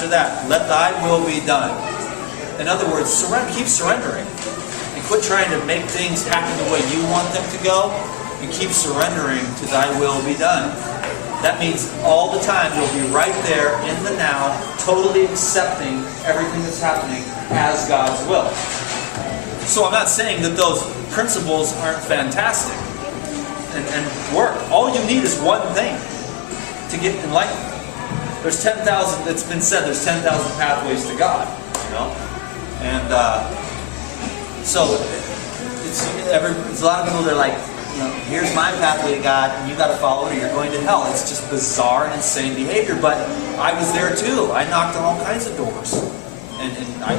after that, let thy will be done. In other words, keep surrendering. And quit trying to make things happen the way you want them to go. And keep surrendering to thy will be done. That means all the time you'll be right there in the now, totally accepting everything that's happening as God's will. So I'm not saying that those principles aren't fantastic and work. All you need is one thing to get enlightened. There's 10,000, it's been said, there's 10,000 pathways to God, you know? And so there's a lot of people that are like, you know, here's my pathway to God, and you got to follow it or you're going to hell. It's just bizarre and insane behavior, but I was there too. I knocked on all kinds of doors. And I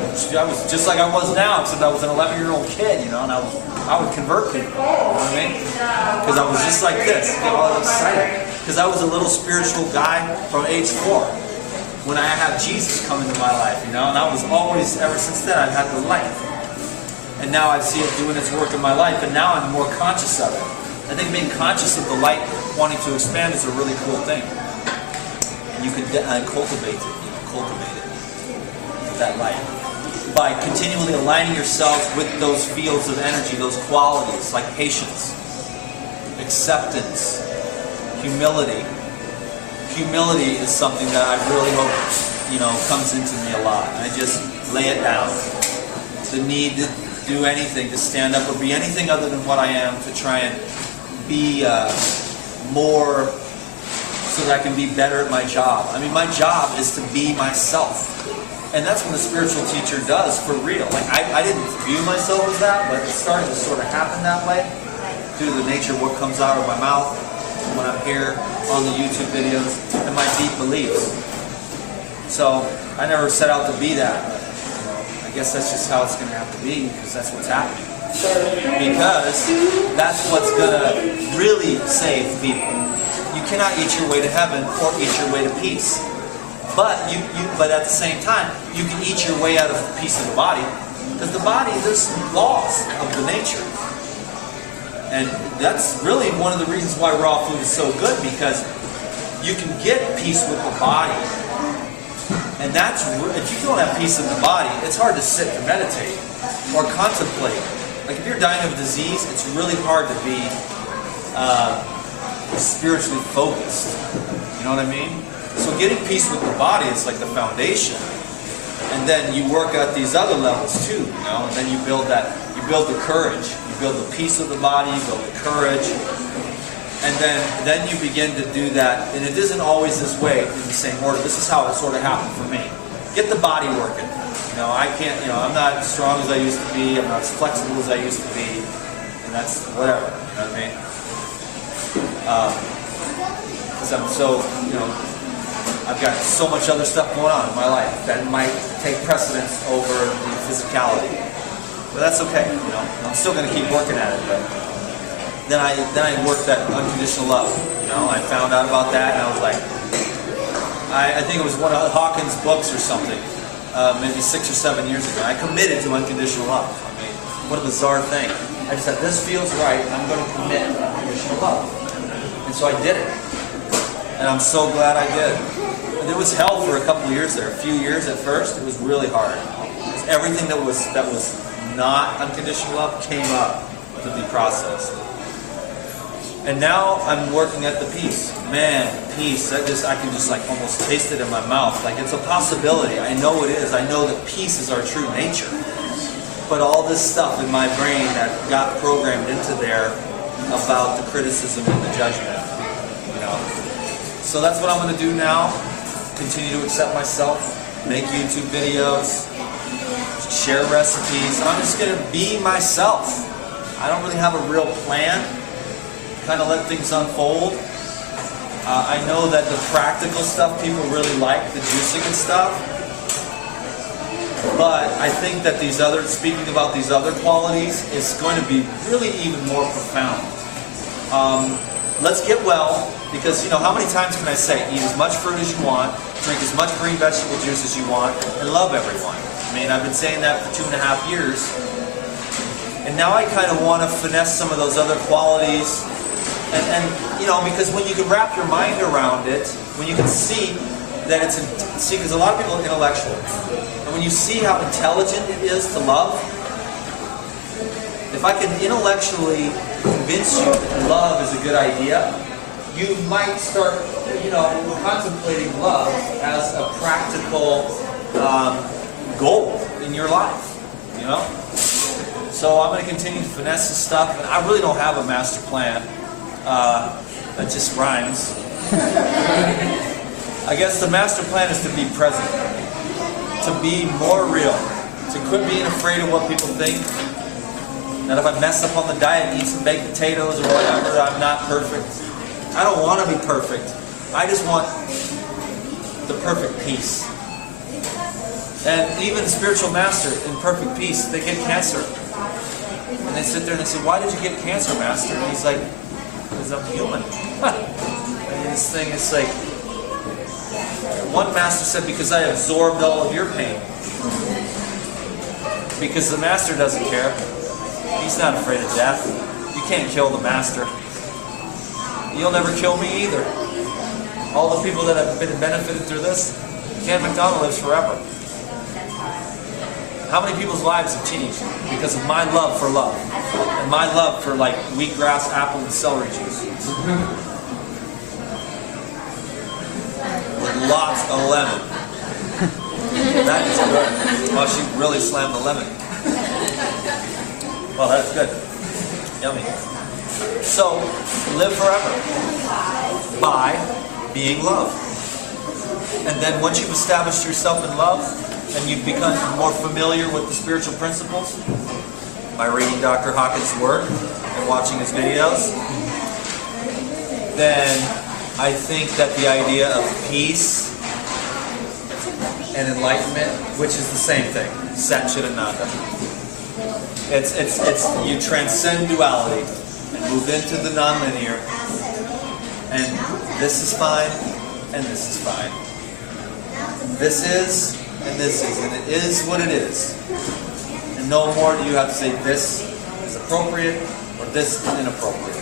was just like I was now, except I was an 11-year-old kid, you know, and I would convert people, you know what I mean? Because I was just like this, get all excited. Because I was a little spiritual guy from age 4 when I had Jesus come into my life, you know, and I was always, ever since then, I've had the light. And now I see it doing its work in my life, and now I'm more conscious of it. I think being conscious of the light wanting to expand is a really cool thing. And you can cultivate it, that light, by continually aligning yourselves with those fields of energy, those qualities like patience, acceptance, humility. Humility is something that I really hope, you know, comes into me a lot. I just lay it down. The need to do anything, to stand up or be anything other than what I am, to try and be more, so that I can be better at my job. I mean, my job is to be myself. And that's what a spiritual teacher does for real. Like, I didn't view myself as that, but it's starting to sort of happen that way due to the nature of what comes out of my mouth when I'm here on the YouTube videos and my deep beliefs. So I never set out to be that. But, you know, I guess that's just how it's going to have to be, because that's what's happening. Because that's what's going to really save people. You cannot eat your way to heaven or eat your way to peace. But but at the same time, you can eat your way out of a piece of the body, because the body, there's laws of the nature, and that's really one of the reasons why raw food is so good, because you can get peace with the body, and that's if you don't have peace in the body, it's hard to sit and meditate or contemplate. Like if you're dying of a disease, it's really hard to be spiritually focused. You know what I mean? So getting peace with the body is like the foundation, and then you work at these other levels too, you know. And then you build the courage, you build the peace of the body, you build the courage, and then you begin to do that. And it isn't always this way in the same order. This is how it sort of happened for me. Get the body working. You know, I can't. You know, I'm not as strong as I used to be. I'm not as flexible as I used to be, and that's whatever. You know what I mean? Because I'm so, you know, I've got so much other stuff going on in my life that might take precedence over the physicality. But that's okay, you know. I'm still going to keep working at it. But then I worked that unconditional love. You know, I found out about that, and I was like, I think it was one of Hawkins' books or something, maybe 6 or 7 years ago. I committed to unconditional love. I mean, what a bizarre thing. I just said, this feels right, and I'm going to commit to unconditional love. And so I did it. And I'm so glad I did. And it was hell for a couple of years there. A few years at first, it was really hard. Everything that was not unconditional love came up to be processed. And now I'm working at the peace. Man, peace. I can just like almost taste it in my mouth. Like it's a possibility. I know it is. I know that peace is our true nature. But all this stuff in my brain that got programmed into there about the criticism and the judgment, you know. So that's what I'm going to do now. Continue to accept myself, make YouTube videos, share recipes. I'm just going to be myself. I don't really have a real plan. Kind of let things unfold. I know that the practical stuff people really like, the juicing and stuff. But I think that speaking about these other qualities is going to be really even more profound. Let's get well, because, you know, how many times can I say, eat as much fruit as you want, drink as much green vegetable juice as you want, and love everyone. I mean, I've been saying that for 2.5 years. And now I kind of want to finesse some of those other qualities. And you know, because when you can wrap your mind around it, when you can see that it's, see, because a lot of people are intellectual. And when you see how intelligent it is to love, if I can intellectually convince you that love is a good idea, you might start, contemplating love as a practical goal in your life, So I'm going to continue to finesse this stuff, and I really don't have a master plan. That just rhymes. I guess the master plan is to be present, to be more real, to quit being afraid of what people think. That if I mess up on the diet, eat some baked potatoes or whatever, I'm not perfect. I don't want to be perfect. I just want the perfect peace. And even a spiritual master in perfect peace, they get cancer. And they sit there and they say, why did you get cancer, Master? And he's like, because I'm human. And this thing is like, one master said, because I absorbed all of your pain. Because the master doesn't care. He's not afraid of death. You can't kill the master. You'll never kill me either. All the people that have been benefited through this, Ken McDonald lives forever. How many people's lives have changed because of my love for love and my love for like wheatgrass, apple, and celery juice? With lots of lemon. That is good. Well, she really slammed the lemon. Well, that's good. Yummy. So, live forever by being loved. And then once you've established yourself in love, and you've become more familiar with the spiritual principles by reading Dr. Hawkins' work and watching his videos, then I think that the idea of peace and enlightenment, which is the same thing, Sat Chidananda. It's you transcend duality and move into the nonlinear, and this is fine, and this is fine. This is, and this is, and it is what it is. And no more do you have to say this is appropriate or this is inappropriate.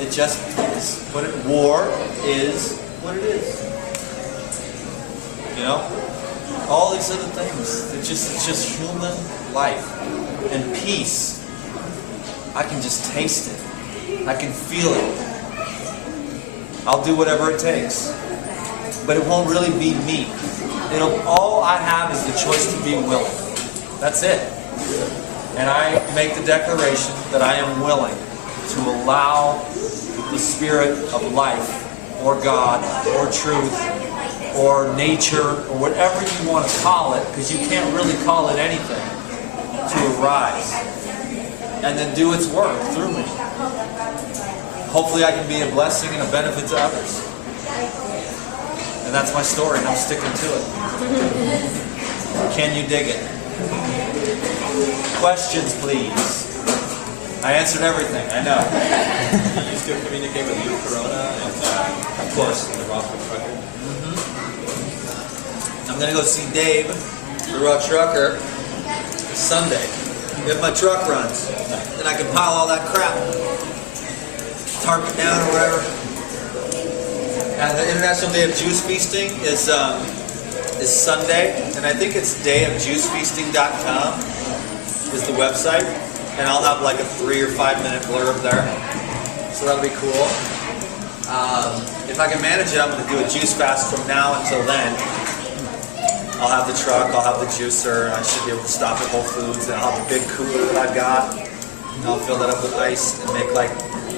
It just is what it. War is what it is. All these other things. It's just human life. And peace, I can just taste it. I can feel it. I'll do whatever it takes. But it won't really be me. All I have is the choice to be willing. That's it. And I make the declaration that I am willing to allow the spirit of life, or God, or truth, or nature, or whatever you want to call it, because you can't really call it anything, to arise. And then do its work through me. Hopefully I can be a blessing and a benefit to others. And that's my story, and I'm sticking to it. Can you dig it? Questions, please. I answered everything, I know. You still communicate with Lou Corona and, of course, the Rockwood Trucker? I'm going to go see Dave, the raw trucker, Sunday. If my truck runs, then I can pile all that crap, tarp it down or whatever. And the International Day of Juice Feasting is Sunday, and I think it's dayofjuicefeasting.com is the website, and I'll have like a 3 or 5 minute blurb there, so that'll be cool. If I can manage it, I'm going to do a juice fast from now until then. I'll have the truck, I'll have the juicer, and I should be able to stop at Whole Foods, and I'll have a big cooler that I've got, and I'll fill that up with ice and make like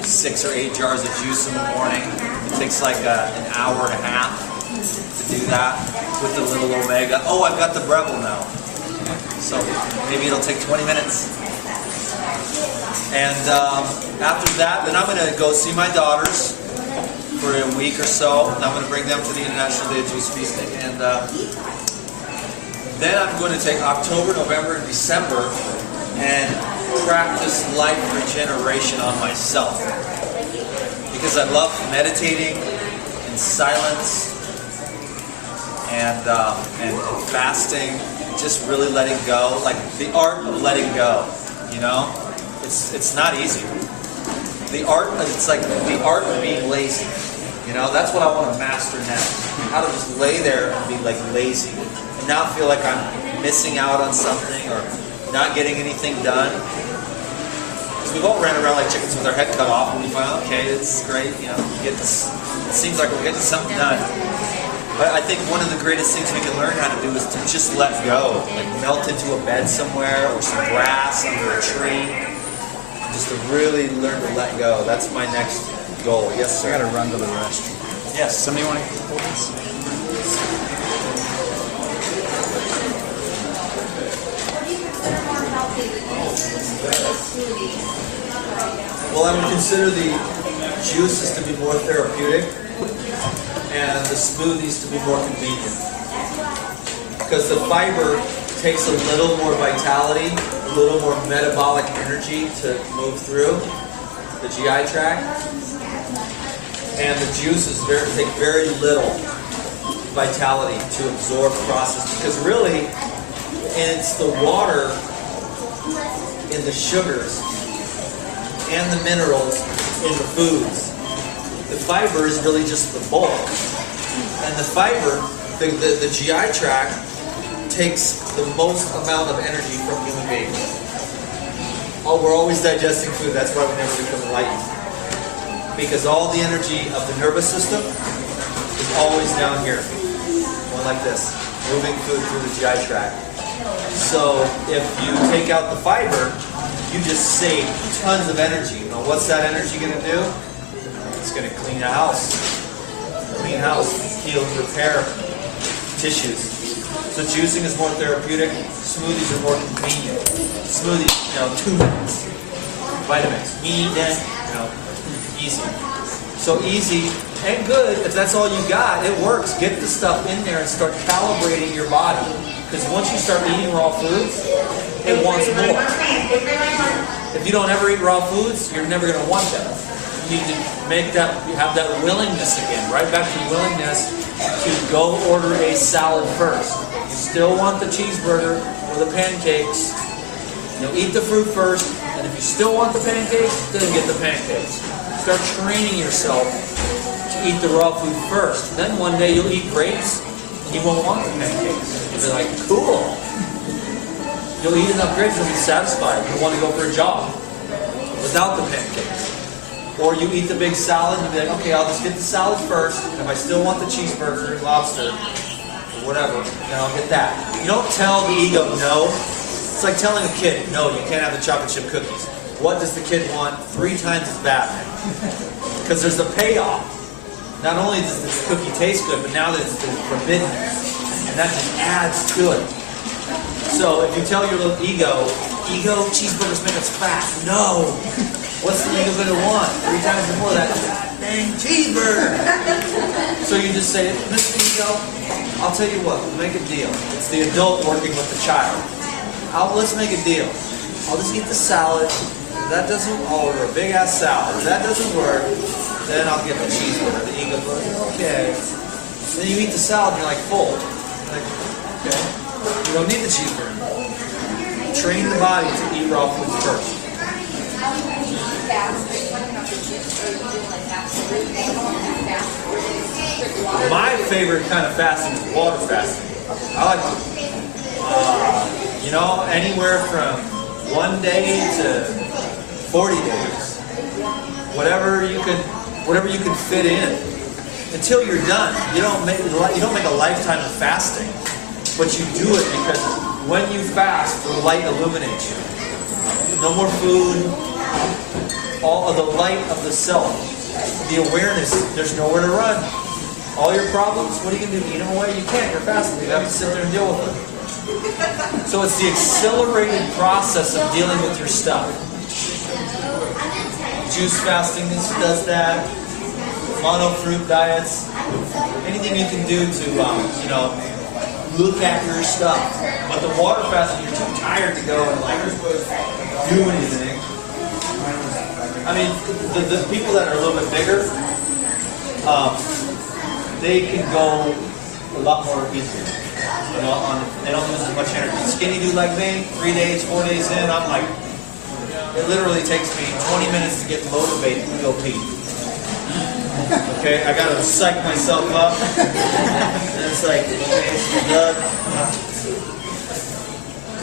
6 or 8 jars of juice in the morning. It takes like an hour and a half to do that with the little Omega. Oh, I've got the Breville now. So maybe it'll take 20 minutes. And after that, then I'm going to go see my daughters for a week or so. And I'm going to bring them to the International Day of Juice Feasting. And then I'm going to take October, November, and December and practice life regeneration on myself. Because I love meditating in silence and fasting, just really letting go, like the art of letting go. It's not easy. It's like the art of being lazy. That's what I want to master now. how to just lay there and be like lazy and not feel like I'm missing out on something or not getting anything done. Because we've all ran around like chickens with our head cut off and we find, okay, it's great, you know, get this, it seems like we're getting something done. But I think one of the greatest things we can learn how to do is to just let go. Like melt into a bed somewhere or some grass under a tree. Just to really learn to let go. That's my next goal. Yes, sir. I gotta run to the restroom. Yes. Somebody want to hold this? Well, I would consider the juices to be more therapeutic and the smoothies to be more convenient. Because the fiber takes a little more vitality, a little more metabolic energy to move through the GI tract. And the juices take very little vitality to absorb the process. Because really, it's the water and the sugars and the minerals in the foods. The fiber is really just the bulk. And the fiber, the GI tract, takes the most amount of energy from human beings. Oh, we're always digesting food, that's why we never become enlightened. Because all the energy of the nervous system is always down here. Going like this, moving food through the GI tract. So if you take out the fiber, you just save tons of energy. You know, what's that energy going to do? It's going to clean the house. Clean house, heal and repair tissues. So juicing is more therapeutic. Smoothies are more convenient. Smoothies, 2 minutes. Vitamins, easy. So easy and good. If that's all you got, it works. Get the stuff in there and start calibrating your body. Because once you start eating raw foods, it wants more. If you don't ever eat raw foods, you're never going to want them. You need to have that willingness again. Right back to willingness to go order a salad first. You still want the cheeseburger or the pancakes. Eat the fruit first, and if you still want the pancakes, then get the pancakes. Start training yourself to eat the raw food first. Then one day you'll eat grapes, and you won't want the pancakes. You'll be like, cool. You'll eat enough grapes, you'll be satisfied. You'll want to go for a jog without the pancakes. Or you eat the big salad, and you'll be like, okay, I'll just get the salad first, and if I still want the cheeseburger and lobster, or whatever, then I'll get that. You don't tell the ego no. It's like telling a kid, no, you can't have the chocolate chip cookies. What does the kid want 3 times as bad? Because there's the payoff. Not only does this cookie taste good, but now there's the forbiddenness. And that just adds to it. So if you tell your little ego, cheeseburgers make us fat. No. What's the ego going to want? 3 times more of that dang cheeseburger. So you just say, Mr. Ego, I'll tell you what, we'll make a deal. It's the adult working with the child. Let's make a deal. I'll just eat the salad. If that doesn't, I'll order a big ass salad. If that doesn't work, then I'll get the cheeseburger. The ego goes, okay. Then you eat the salad and you're like full. Like, okay. You don't need the cheeseburger. Train the body to eat raw foods first. My favorite kind of fasting is water fasting. I like anywhere from 1 day to 40 days. Whatever you can fit in until you're done. You don't make a lifetime of fasting, but you do it because when you fast, the light illuminates you. No more food. All of the light of the self, the awareness. There's nowhere to run. All your problems, what are you going to do? Eat them away? You can't. You're fasting. You have to sit there and deal with them. So it's the accelerated process of dealing with your stuff. Juice fasting does that. Mono fruit diets. Anything you can do to, look at your stuff. But the water fasting, you're too tired to go and do anything. I mean, the people that are a little bit bigger, they can go a lot more easily. They don't lose as much energy. Skinny dude like me, 3 days, 4 days in, I'm like, it literally takes me 20 minutes to get motivated to go pee. Okay, I gotta psych myself up. And it's like, okay, it's good.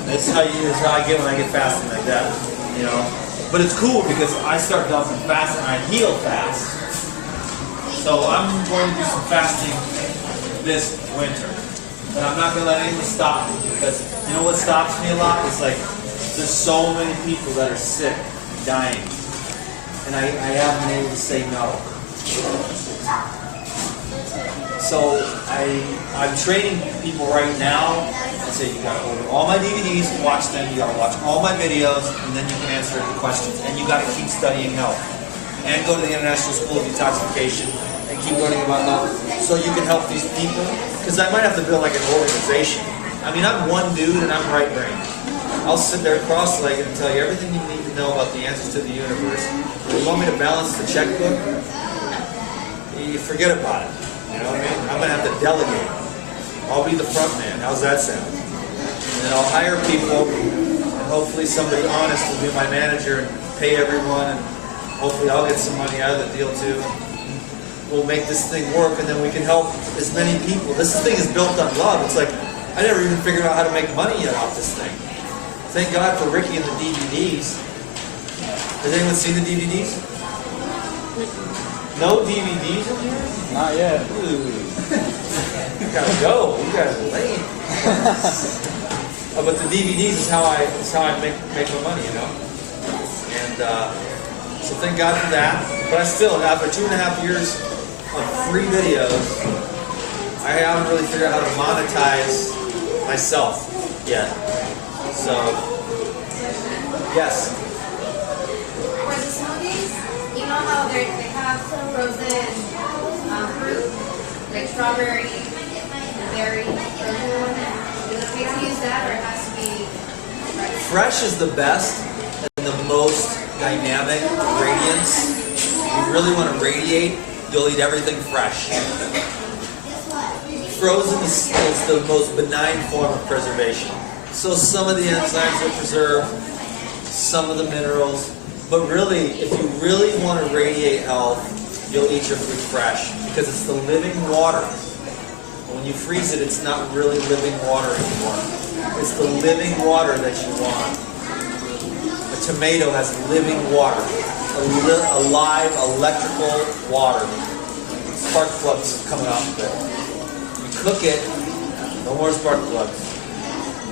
This is how I get when I get fasting like that, you know. But it's cool because I start dumping fast and I heal fast. So I'm going to do some fasting this winter. But I'm not going to let anything stop me because you know what stops me a lot? It's like there's so many people that are sick, dying. And I haven't been able to say no. So I'm training people right now. I say you gotta order all my DVDs, watch them, you gotta watch all my videos, and then you can answer the questions. And you gotta keep studying health. And go to the International School of Detoxification and keep learning about health so you can help these people. Because I might have to build like an organization. I mean, I'm one dude and I'm right brain. I'll sit there cross-legged and tell you everything you need to know about the answers to the universe. If you want me to balance the checkbook, you forget about it. You know what I mean? I'm going to have to delegate. I'll be the front man. How's that sound? And then I'll hire people, and hopefully somebody honest will be my manager and pay everyone, and hopefully I'll get some money out of the deal too. We'll make this thing work, and then we can help as many people. This thing is built on love. It's like, I never even figured out how to make money yet off this thing. Thank God for Ricky and the DVDs. Has anyone seen the DVDs? No DVDs in here? Not yet. Ooh. You gotta go. You guys are lame. But the DVDs is how I make my money, you know. And so thank God for that. But I still, after 2.5 years of free videos, I haven't really figured out how to monetize myself yet. So yes. For the smoothies, you know how they have frozen fruit, like strawberry, berry, frozen one? Is it okay to use that, or it has to be Fresh is the best and the most dynamic radiance. If you really want to radiate, you'll eat everything fresh. Frozen is the most benign form of preservation. So some of the enzymes are preserved, some of the minerals, but really, if you really want to radiate health, you'll eat your food fresh because it's the living water. When you freeze it, it's not really living water anymore. It's the living water that you want. A tomato has living water, a live electrical water. Spark plugs coming off of it. You cook it, no more spark plugs.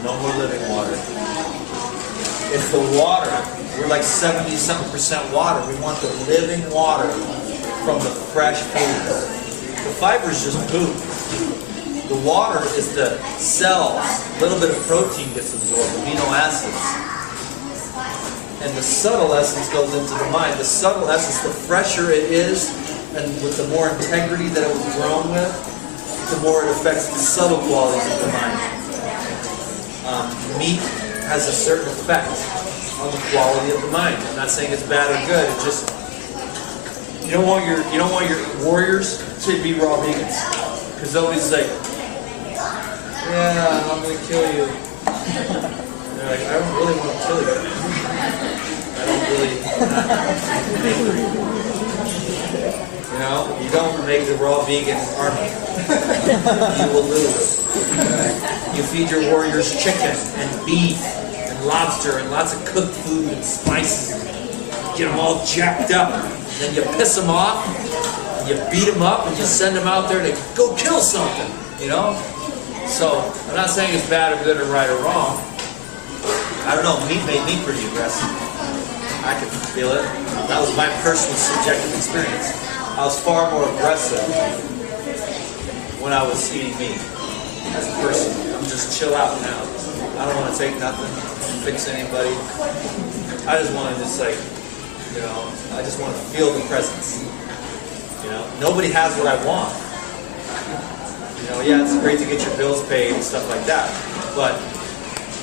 No more living water. It's the water. We're like 70-something% water. We want the living water from the fresh foods. The fiber is just food. The water is the cells. A little bit of protein gets absorbed, amino acids. And the subtle essence goes into the mind. The subtle essence, the fresher it is, and with the more integrity that it was grown with, the more it affects the subtle qualities of the mind. Meat has a certain effect on the quality of the mind. I'm not saying it's bad or good. It's just you don't want your warriors to be raw vegans, because nobody's like, yeah, I'm gonna kill you. And they're like, I don't really want to kill you. I don't really. You know, you don't make the raw vegan army. You will lose. You feed your warriors chicken and beef and lobster and lots of cooked food and spices. Get them all jacked up. And then you piss them off, and you beat them up, and you send them out there to go kill something, you know? So, I'm not saying it's bad or good or right or wrong. I don't know, meat made me pretty aggressive. I could feel it. That was my personal subjective experience. I was far more aggressive when I was eating meat as a person. I'm just chill out now. I don't want to take nothing, fix anybody. I just want to I just want to feel the presence. You know, nobody has what I want. You know, yeah, it's great to get your bills paid and stuff like that, but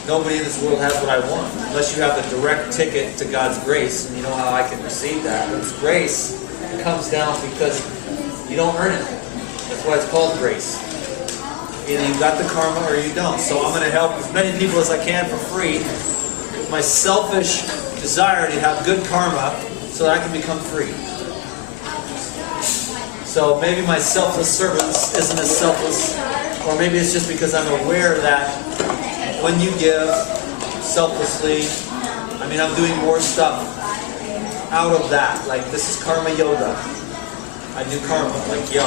nobody in this world has what I want, unless you have the direct ticket to God's grace, and you know how I can receive that. But it's grace. It comes down because you don't earn it. That's why it's called grace. Either you got the karma or you don't. So I'm going to help as many people as I can for free with my selfish desire to have good karma so that I can become free. So maybe my selfless service isn't as selfless, or maybe it's just because I'm aware that when you give selflessly, I mean, I'm doing more stuff out of that. Like, this is karma yoga. I do karma. Like, yo,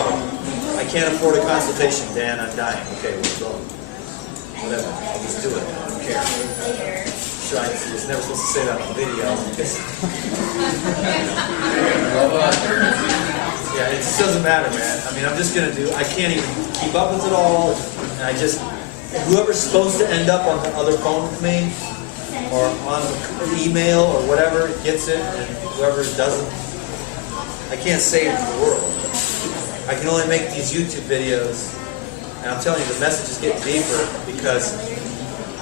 I can't afford a consultation, Dan, I'm dying. Okay, we'll go. Whatever, I'll just do it. I don't care. Sure, I was never supposed to say that on video. Yeah, it just doesn't matter, man. I mean, I'm just going to do, I can't even keep up with it all. And I just, whoever's supposed to end up on the other phone with me, or on the email, or whatever, gets it, and whoever doesn't, I can't save the world. I can only make these YouTube videos, and I'm telling you, the messages get deeper, because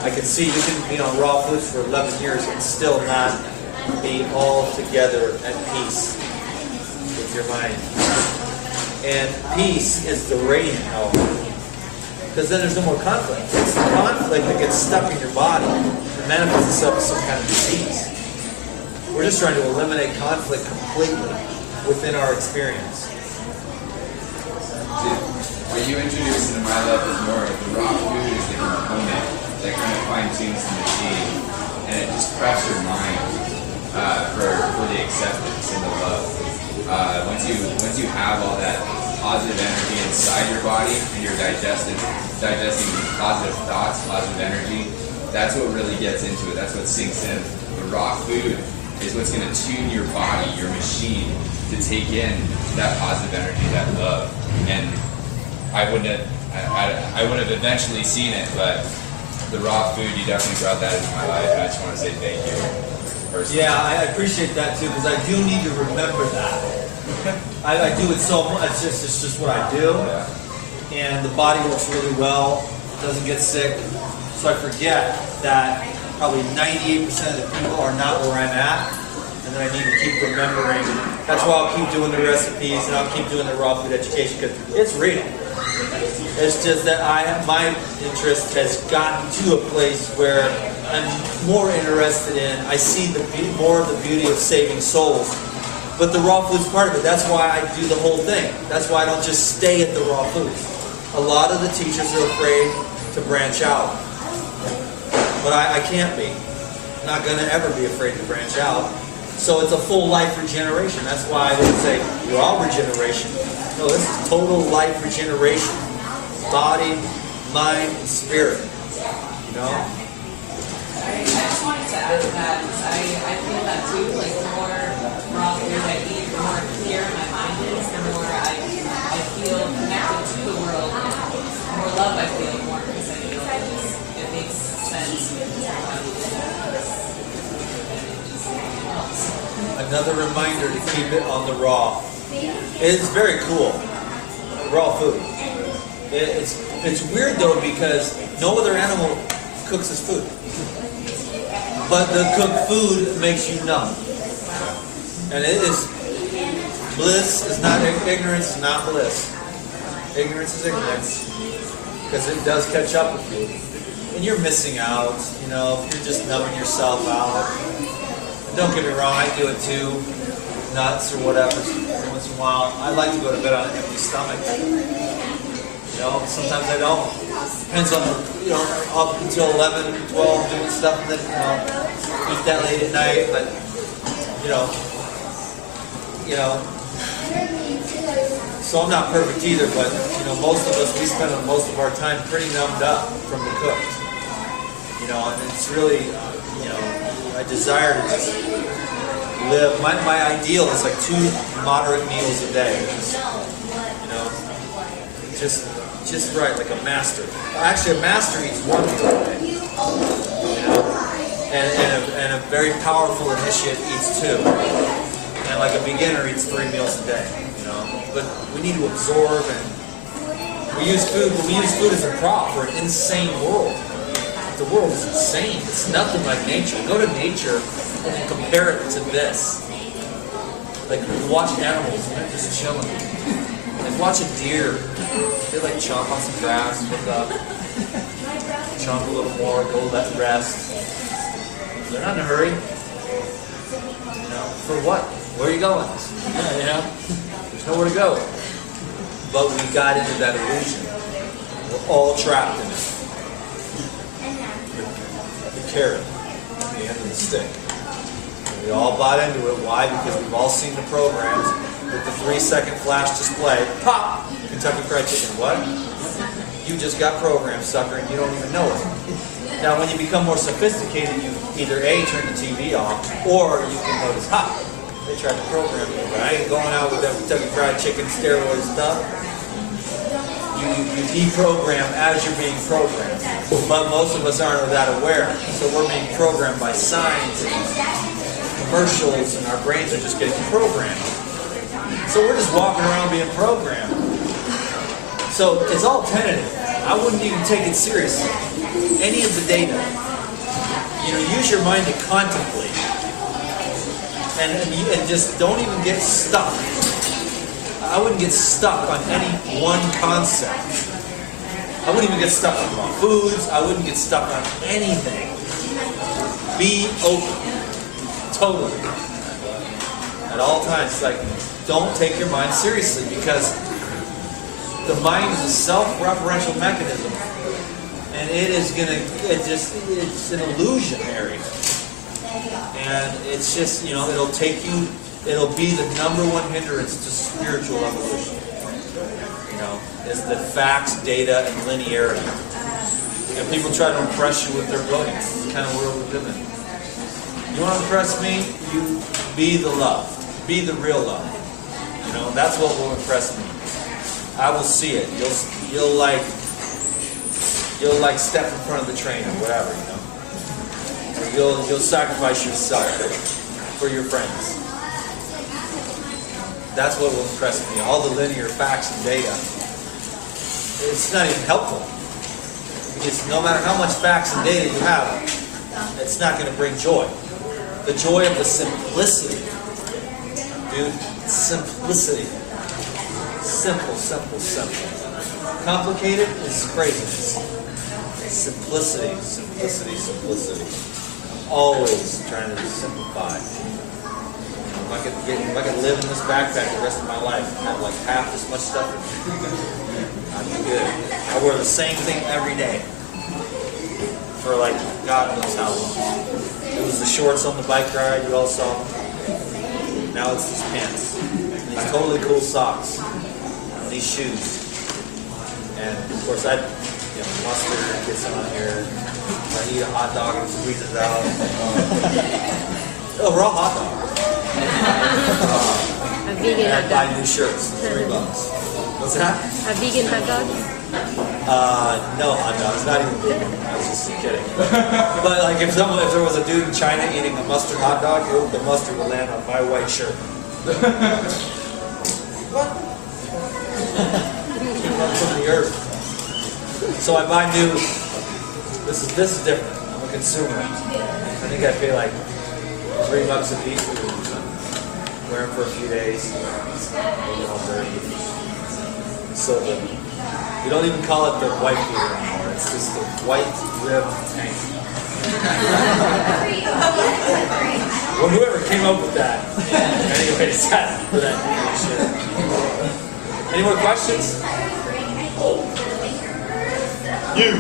I can see you can be on raw foods for 11 years and still not be all together at peace with your mind. And peace is the radiant element, because then there's no more conflict. It's the conflict that gets stuck in your body and manifests itself as some kind of disease. We're just trying to eliminate conflict completely within our experience. What you introduced into my life is more of the raw food is the component that kind of fine-tunes the machine, and it just preps your mind for the acceptance and the love. Once you have all that positive energy inside your body and you're digesting positive thoughts, positive energy, that's what really gets into it. That's what sinks in. The raw food is what's going to tune your body, your machine, to take in that positive energy, that love. And I wouldn't have eventually seen it, but the raw food, you definitely brought that into my life, and I just want to say thank you. Personally. Yeah, I appreciate that too, because I do need to remember that. I do it so much. It's just what I do, and the body works really well. Doesn't get sick, so I forget that probably 98% of the people are not where I'm at, and then I need to keep remembering. That's why I'll keep doing the recipes, and I'll keep doing the raw food education, because it's real. It's just that my interest has gotten to a place where I'm more interested in, I see more of the beauty of saving souls. But the raw food's part of it. That's why I do the whole thing. That's why I don't just stay at the raw foods. A lot of the teachers are afraid to branch out. But I can't be. I'm not going to ever be afraid to branch out. So it's a full life regeneration. That's why I didn't say, you're all regeneration. No, this is total life regeneration. Body, mind, and spirit. You know? I just wanted to add to that. I feel that too. Like, the more raw food I eat, the more clear my mind is, the more I feel connected to the world, and the more love I feel, the more peace I feel. It makes sense. Another reminder to keep it on the raw. It's very cool. Raw food. It's weird though, because no other animal cooks its food. But the cooked food makes you numb. And it is, bliss is not, ignorance is not bliss. Ignorance is ignorance. Because it does catch up with you. And you're missing out, you know, if you're just numbing yourself out. And don't get me wrong, I do it too. Nuts or whatever, every once in a while. I like to go to bed on an empty stomach. You know, sometimes I don't. Depends on, you know, up until 11, 12, doing stuff, and then, you know, eat that late at night, but, you know, so I'm not perfect either, but, you know, most of us, we spend most of our time pretty numbed up from the cooked. You know, and it's really, you know, I desire to just live. My ideal is like 2 moderate meals a day. You know, just right, like a master. Actually, a master eats 1 meal a day. You know, and a very powerful initiate eats 2. And like a beginner eats 3 meals a day. You know, but we need to absorb, and we use food. But we use food as a prop for an insane world. The world is insane. It's nothing like nature. Go to nature and compare it to this. Like, watch animals and they're just chilling. Like, watch a deer. They like chomp on some grass, look up, chomp a little more, go let rest. They're not in a hurry. You know, for what? Where are you going? You know, there's nowhere to go. but we got into that illusion. We're all trapped in it. The carrot, the end of the stick. And we all bought into it. Why? Because we've all seen the programs with the 3-second flash display. Pop! Kentucky Fried Chicken. What? You just got programmed, sucker, and you don't even know it. Now, when you become more sophisticated, you either A, turn the TV off, or you can notice, they tried to program me, but I ain't going out with that Kentucky Fried Chicken steroid stuff. You deprogram as you're being programmed. But most of us aren't that aware. So we're being programmed by signs and commercials, and our brains are just getting programmed. So we're just walking around being programmed. So it's all tentative. I wouldn't even take it seriously. Any of the data. Use your mind to contemplate. And just don't even get stuck. I wouldn't get stuck on any one concept. I wouldn't even get stuck on foods. I wouldn't get stuck on anything. Be open. Totally. At all times. Like, don't take your mind seriously, because the mind is a self-referential mechanism. And it's an illusionary. And it's just, it'll take you, it'll be the #1 hindrance to spiritual evolution. Is the facts, data, and linearity. And people try to impress you with their brilliance. It's the kind of world we live in. You want to impress me? You be the love. Be the real love. That's what will impress me. I will see it. You'll step in front of the train or whatever, Or you'll sacrifice yourself for your friends. That's what will impress me. All the linear facts and data. It's not even helpful. Because no matter how much facts and data you have, it's not going to bring joy. The joy of the simplicity. Dude, simplicity. Simple, simple, simple. Complicated is craziness. Simplicity, simplicity, simplicity. Always trying to simplify. If I could live in this backpack the rest of my life and have like half as much stuff in it, I'd be good. I wear the same thing every day for like God knows how long. It was the shorts on the bike ride you all saw. Now it's these pants, these totally cool socks, and these shoes, and of course mustard gets on here. I eat a hot dog and squeezes out. Oh, raw hot dog. A vegan And hot I dog. buy new shirts, $3. What's that? A vegan hot dog? No hot dogs, not even vegan. I was just kidding. But like if there was a dude in China eating a mustard hot dog, the mustard would land on my white shirt. What? From the earth. So I buy new. This is different. I'm a consumer. I think I pay like $3 a piece. Wear them for a few days. Maybe all dirty. So we don't even call it the white beater anymore. It's just the white ribbed tank. Well, whoever came up with that. Anyways, for that shit. Any more questions? You.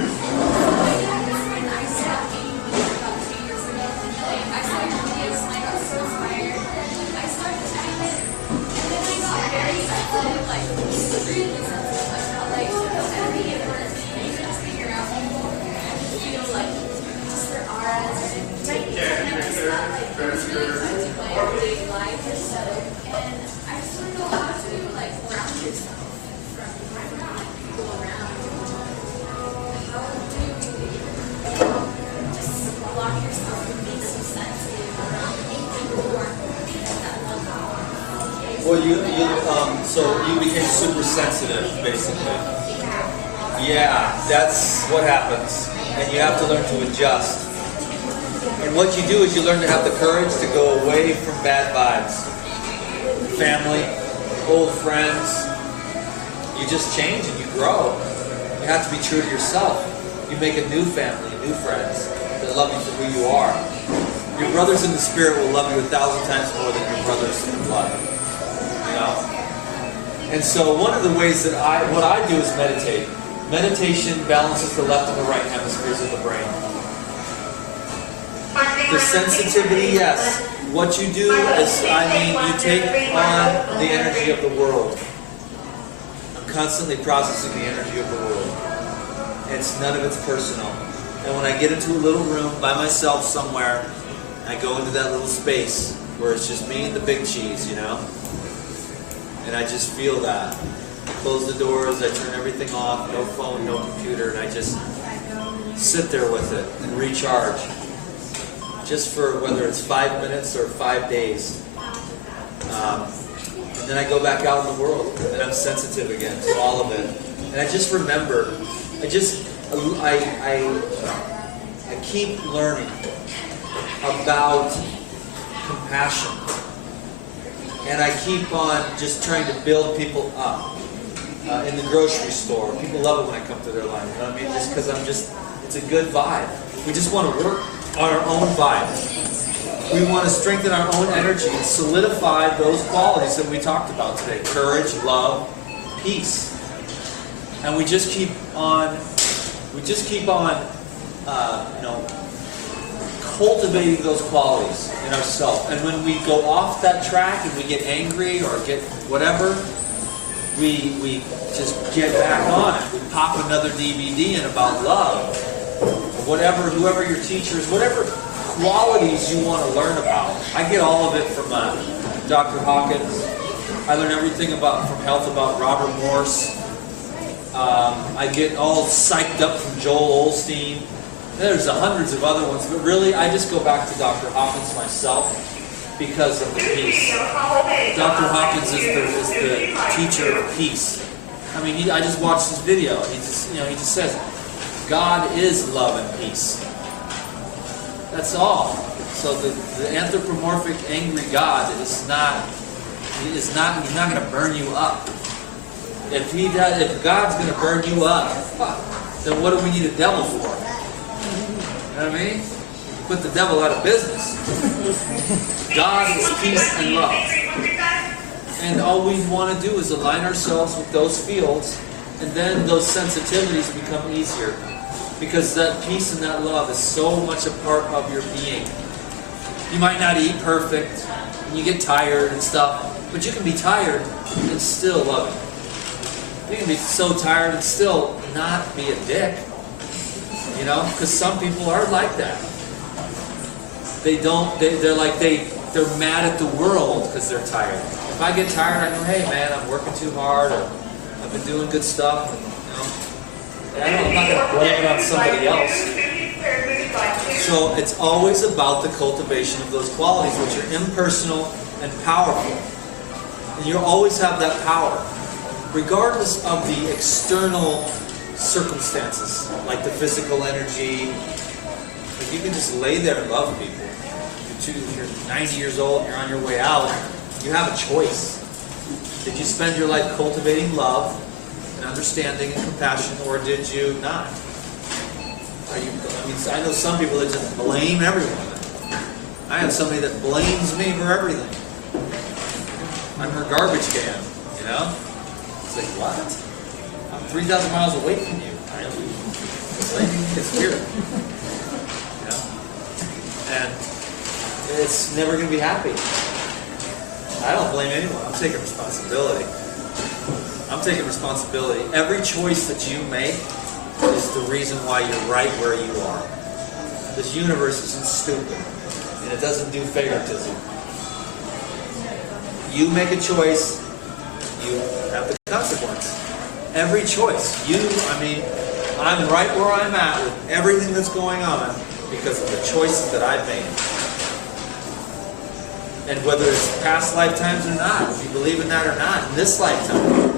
Well, so you became super sensitive, basically. Yeah, that's what happens. And you have to learn to adjust. And what you do is you learn to have the courage to go away from bad vibes. Family, old friends. You just change and you grow. You have to be true to yourself. You make a new family, new friends that love you for who you are. Your brothers in the spirit will love you 1,000 times more than your brothers in blood. You know? And so one of the ways that what I do is meditate. Meditation balances the left and the right hemispheres of the brain. The sensitivity, yes. What you do is, you take on the energy of the world. I'm constantly processing the energy of the world. None of it's personal. And when I get into a little room by myself somewhere, I go into that little space where it's just me and the big cheese, you know? And I just feel that. I close the doors, I turn everything off, no phone, no computer, and I just sit there with it and recharge. Just for whether it's 5 minutes or 5 days. And then I go back out in the world and I'm sensitive again to all of it. And I just remember, I keep learning about compassion. And I keep on just trying to build people up. In the grocery store, people love it when I come to their line. You know what I mean? Just because it's a good vibe. We just want to work on our own vibe. We want to strengthen our own energy and solidify those qualities that we talked about today: courage, love, peace. And we just keep on, cultivating those qualities in ourselves. And when we go off that track and we get angry or get whatever, we just get back on it. We pop another DVD in about love. Whatever, whoever your teacher is, whatever qualities you want to learn about. I get all of it from Dr. Hawkins. I learn everything from health about Robert Morse. I get all psyched up from Joel Osteen. There's hundreds of other ones, but really I just go back to Dr. Hawkins myself because of the peace. Dr. Hawkins is the teacher of peace. I just watched his video. He just says, God is love and peace. That's all. So the anthropomorphic angry God he's not going to burn you up. If God's going to burn you up, then what do we need a devil for? You know what I mean? Put the devil out of business. God is peace and love. And all we want to do is align ourselves with those fields, and then those sensitivities become easier. Because that peace and that love is so much a part of your being. You might not eat perfect, and you get tired and stuff, but you can be tired and still love it. You can be so tired and still not be a dick. You know, because some people are like that. They're mad at the world because they're tired. If I get tired, I go, hey man, I'm working too hard, or I've been doing good stuff, and I'm not going to blame it on somebody else. So it's always about the cultivation of those qualities, which are impersonal and powerful. And you'll always have that power, regardless of the external circumstances, like the physical energy. Like you can just lay there and love people. If you're 90 years old and you're on your way out, you have a choice. Did you spend your life cultivating love and understanding and compassion, or did you not? I know some people that just blame everyone. I have somebody that blames me for everything. I'm her garbage can, you know? It's like, what? I'm 3,000 miles away from you. It's weird. You know? And it's never going to be happy. I don't blame anyone. I'm taking responsibility. I'm taking responsibility. Every choice that you make is the reason why you're right where you are. This universe isn't stupid, and it doesn't do favoritism. You make a choice, you have the consequence. Every choice. I'm right where I'm at with everything that's going on because of the choices that I've made. And whether it's past lifetimes or not, if you believe in that or not, in this lifetime,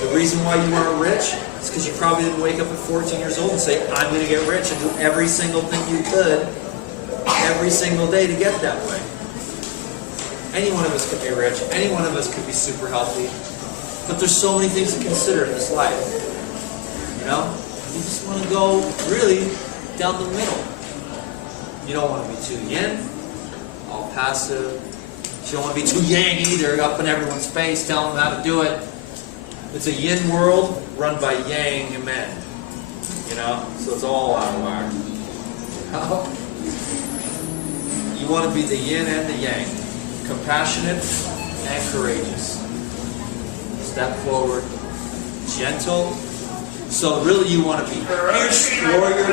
the reason why you aren't rich is because you probably didn't wake up at 14 years old and say, I'm going to get rich, and do every single thing you could every single day to get that way. Any one of us could be rich. Any one of us could be super healthy. But there's so many things to consider in this life. You know? You just want to go really down the middle. You don't want to be too yin, all passive. You don't want to be too yang either, up in everyone's face, telling them how to do it. it's a yin world run by yang men. You know, so it's all out of whack. You want to be the yin and the yang, compassionate and courageous. Step forward, gentle. So really you want to be fierce warrior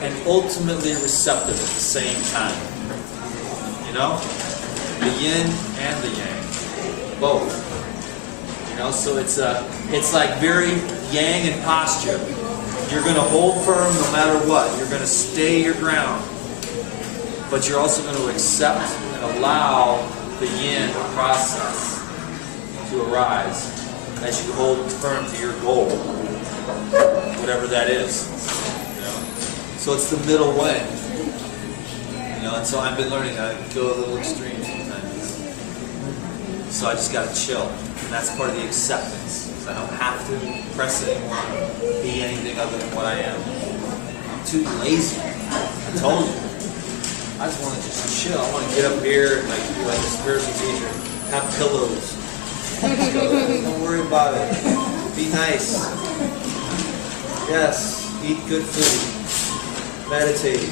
and ultimately receptive at the same time. You know? The yin and the yang. Both. You know, so it's like very yang in posture. You're going to hold firm no matter what. You're going to stay your ground. But you're also going to accept and allow the yin process to arise as you hold firm to your goal, whatever that is. You know? So it's the middle way. You know, and so I've been learning to go a little extreme sometimes. So I just got to chill. And that's part of the acceptance. I don't have to press anymore, be anything other than what I am. I'm too lazy. I told you. I just want to just chill. I want to get up here and like be like a spiritual teacher, have pillows. Just go, don't worry about it. Be nice. Yes, eat good food. Meditate.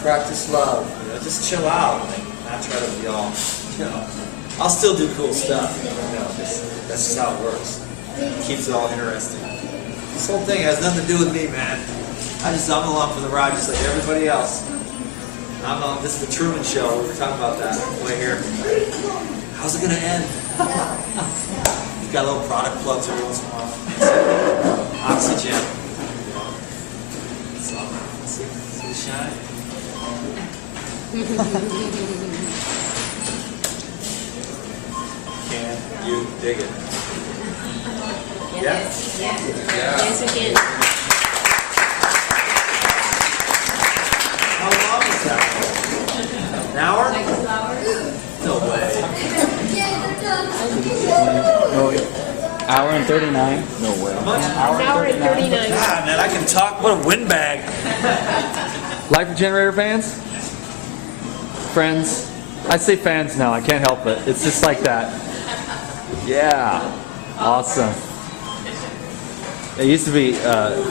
Practice love. You know, just chill out. Like, not try to be all, you know. I'll still do cool stuff. You know, that's just how it works. It keeps it all interesting. This whole thing has nothing to do with me, man. I'm along for the ride just like everybody else. This is the Truman Show. We were talking about that way here. How's it gonna end? You've got little product plugs every once in a while. Oxygen. See the shine? Can you dig it? Yes. Yeah? Yeah. Yeah. Yes, we can. How long is that? An hour? Like 2 hours? No way. Oh, hour and 39. No way. How much? Hour and 39. God, man, I can talk. What a windbag. Life Regenerator fans? Friends? I say fans now, I can't help it. It's just like that. Yeah. Awesome. It used to be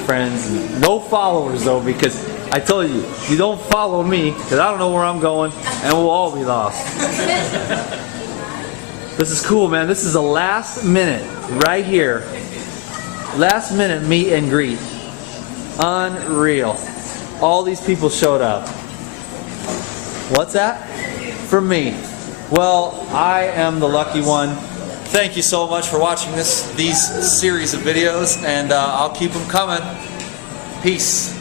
friends, no followers though, because I told you, you don't follow me, because I don't know where I'm going, and we'll all be lost. This is cool, man. This is a last minute, right here. Last minute meet and greet. Unreal. All these people showed up. What's that? For me. Well, I am the lucky one. Thank you so much for watching these series of videos, and I'll keep them coming. Peace.